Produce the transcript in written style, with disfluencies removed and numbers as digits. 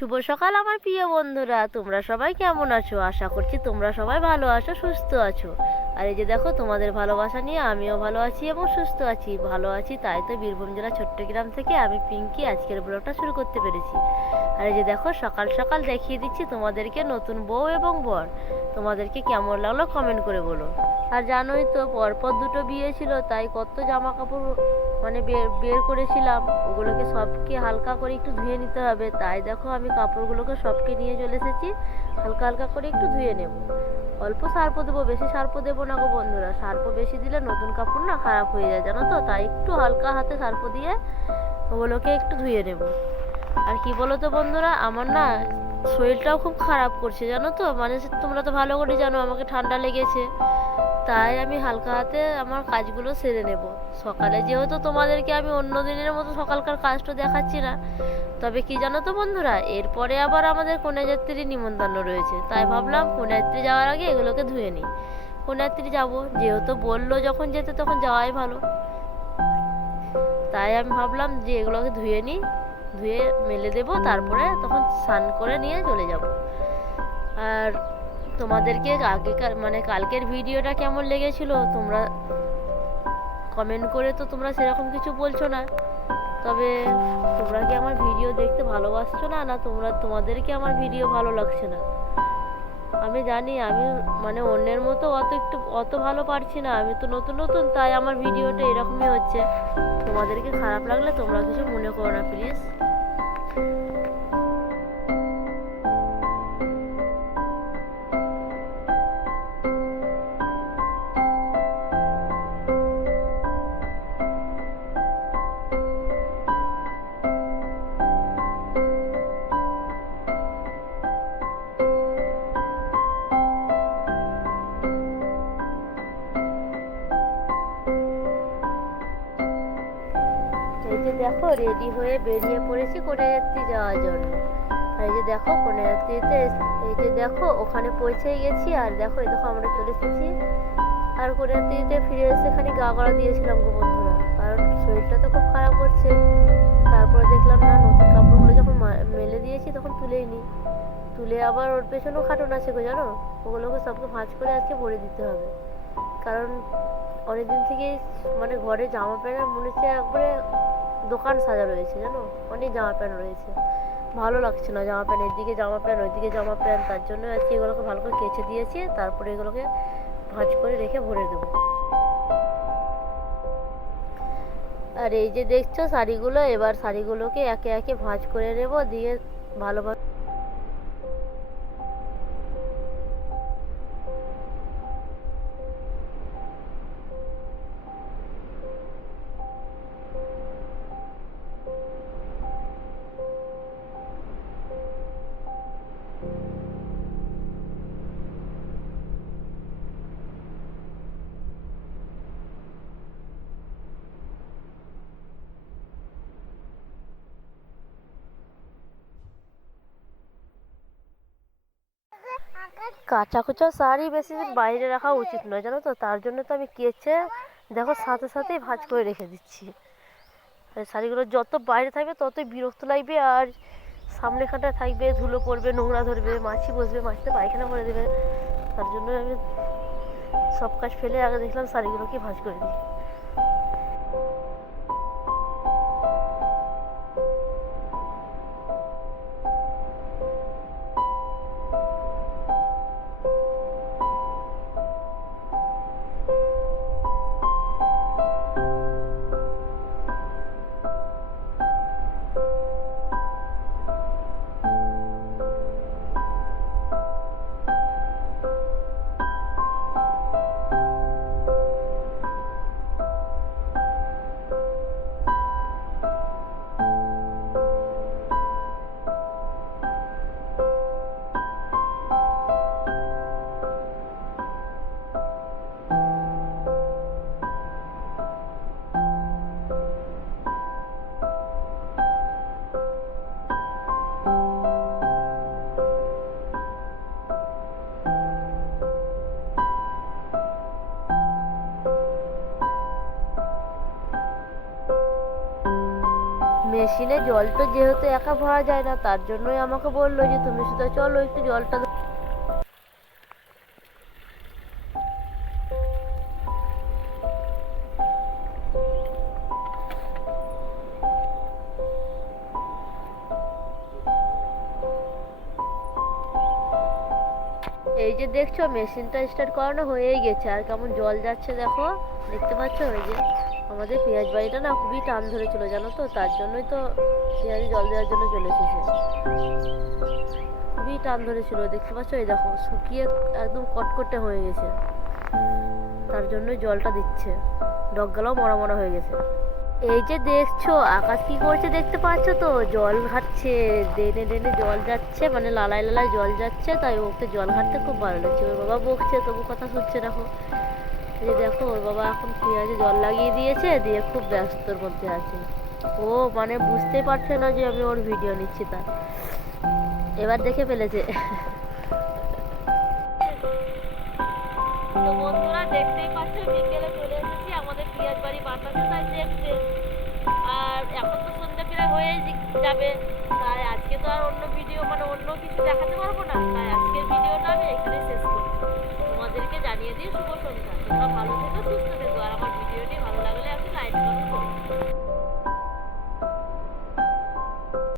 শুভ সকাল আমার প্রিয় বন্ধুরা, তোমরা সবাই কেমন আছো? আশা করছি তোমরা সবাই ভালো আছো, সুস্থ আছো। আর এই যে দেখো, তোমাদের ভালোবাসা নিয়ে আমিও ভালো আছি এবং সুস্থ আছি। ভালো আছি তাই তো বীরভূম জেলা চট্টগ্রাম থেকে আমি পিঙ্কি আজকের ব্লগটা শুরু করতে পেরেছি। আর এই যে দেখো, সকাল সকাল দেখিয়ে দিচ্ছি তোমাদেরকে নতুন বউ এবং বর। তোমাদেরকে কেমন লাগলো কমেন্ট করে বলো। আর জানোই তো, পরপর দুটো বিয়ে ছিল, তাই কত জামা কাপড় মানে বের করেছিলাম। ওগুলোকে সবকে হালকা করে একটু ধুয়ে নিতে হবে। তাই দেখো, আমি কাপড়গুলোকে সবকে নিয়ে চলে এসেছি। হালকা হালকা করে একটু ধুয়ে নেব। অল্প সার্ফও দেবো, বেশি সার্ফও দেবো না গো বন্ধুরা। সার্ফও বেশি দিলে নতুন কাপড় না খারাপ হয়ে যায়, জানো তো। তাই একটু হালকা হাতে সার্ফ দিয়ে ওগুলোকে একটু ধুয়ে নেব। আর কি বলো তো বন্ধুরা, আমার না শরীরটাও খুব খারাপ করছে, জানো তো। মানে তোমরা তো ভালো করে জানো আমাকে ঠান্ডা লেগেছে। তাই আমি হালকা হাতে আমার কাজগুলো সেরে নেব সকালে। যেহেতু তোমাদেরকে আমি অন্য দিনের মতো সকালকার কাজটা দেখাচ্ছি না, তবে কি জানো তো বন্ধুরা, এরপরে আবার আমাদের কন্যাযাত্রীর নিমন্ত্রণ রয়েছে। তাই ভাবলাম কন্যাযাত্রী যাওয়ার আগে এগুলোকে ধুয়ে নিই। কন্যাযাত্রী যাবো যেহেতু, বললো যখন যেতে তখন যাওয়াই ভালো। তাই আমি ভাবলাম যে এগুলোকে ধুয়ে নিই, ধুয়ে মেলে দেবো, তারপরে তখন স্নান করে নিয়ে চলে যাব। আর তোমাদেরকে আগেকার মানে কালকের ভিডিওটা কেমন লেগেছিল তোমরা কমেন্ট করে তো তোমরা সেরকম কিছু বলছো না। তবে তোমরা কি আমার ভিডিও দেখতে ভালোবাসছো না, না তোমাদেরকে আমার ভিডিও ভালো লাগছে না? আমি জানি আমি মানে অন্যের মতো অত ভালো পারছি না। আমি তো নতুন নতুন, তাই আমার ভিডিওটা এরকমই হচ্ছে। তোমাদেরকে খারাপ লাগলে তোমরা কিছু মনে করো না প্লিজ। এই যে দেখো, রেডি হয়ে বেরিয়ে পড়েছি কন্যাযাত্রী যাওয়ার জন্য। আর এই যে দেখো কন্যাযাত্রীতে, এই যে দেখো ওখানে পৌঁছেই গেছি। আর দেখো, এই দেখো আমরা চলে এসেছি। আর কন্যাযাত্রীতে ফিরে এসে খানিক গা গড়া দিয়েছিলাম গো বন্ধুরা, কারণ শরীরটা তো খুব খারাপ করছে। তারপরে দেখলাম না, নতুন কাপড়গুলো যখন মেলে দিয়েছি তখন তুলেই নি। তুলে আবার ওর পেছনেও খাটন আছে গো, জানো। ওগুলোকে সবকে ভাঁজ করে আজকে ভরে দিতে হবে। কারণ অনেকদিন থেকেই মানে ঘরে জামা প্যান্ট মনে হচ্ছে একবারে দোকান সাজা রয়েছে, জানো। অনেক জামা প্যান্ট রয়েছে, ভালো লাগছে না জামা প্যান্ট, এদিকে জামা প্যান্ট ওইদিকে জামা প্যান্ট। তার জন্য আজকে এগুলোকে ভালো করে কেচে দিয়েছি, তারপরে এগুলোকে ভাঁজ করে রেখে ভরে দেবো। আর এই যে দেখছো শাড়িগুলো, এবার শাড়িগুলোকে একে একে ভাঁজ করে নেবো, দিয়ে ভালোভাবে। কাঁচা কুচো শাড়ি বেশি দিন বাইরে রাখা উচিত নয়, জানো তো। তার জন্য তো আমি কেচে দেখো সাথে সাথেই ভাঁজ করে রেখে দিচ্ছি। আর শাড়িগুলো যত বাইরে থাকবে ততই বিরক্ত লাগবে। আর সামনেখানটা থাকবে, ধুলো পড়বে, নোংরা ধরবে, মাছি বসবে, মাছিতে পায়খানা করে দেবে। তার জন্য আমি সব কাজ ফেলে আগে দেখলাম শাড়িগুলোকে ভাঁজ করে দিই। জল তো যেহেতু একা ভরা যায় না, তার জন্যই আমাকে বললো যে তুমি শুধু চলো একটু জলটা। এই যে দেখছো মেশিনটা স্টার্ট করানো হয়েই গেছে, আর কেমন জল যাচ্ছে দেখো, দেখতে পাচ্ছ? ওই যে আমাদের পেঁয়াজ বাড়িটা না খুবই টান ধরেছিল জানো তো, তার জন্যই তো পেঁয়াজে জল দেওয়ার জন্য চলে এসেছে। খুবই টান ধরেছিল, দেখতে পাচ্ছ? এই দেখো শুকিয়ে একদম কটকটে হয়ে গেছে, তার জন্যই জলটা দিচ্ছে। ডগগুলোও মরা মরা হয়ে গেছে। এই যে দেখছো আকাশ কি করছে দেখতে পাচ্ছ তো, জল ঘাটছে, ডেনে ডেনে জল যাচ্ছে, মানে লালায় লালায় জল যাচ্ছে, তাই ওকে জল ঘাটতে খুব ভালো লাগছে। ওর বাবা বকছে তবু কথা শুনছে দেখো। এই যে দেখো ওর বাবা এখন পেঁয়াজে জল লাগিয়ে দিয়েছে, দিয়ে খুব ব্যস্তর মধ্যে আছে। ও মানে বুঝতেই পারছে না যে আমি ওর ভিডিও নিচ্ছি, তা এবার দেখে ফেলেছে। তো বন্ধুরা দেখতেই পাচ্ছ বিকেলে চলে এসেছি আমাদের পেঁয়াজ বাড়ি বাতাসে তাই দেখতে। আর এখন তো সন্ধ্যা প্রায় হয়ে যাবে, তাই আজকে তো আর অন্য ভিডিও মানে অন্য কিছু দেখাতে পারবো না, তাই আজকের ভিডিওটা আমি এখানে শেষ করছি। তোমাদেরকে জানিয়ে দিই শুভ সন্ধ্যা। তোমরা ভালো থেকো, সুস্থ থেকো, আর আমার ভিডিওটি ভালো লাগলে আমি লাইক কমেন্ট করো।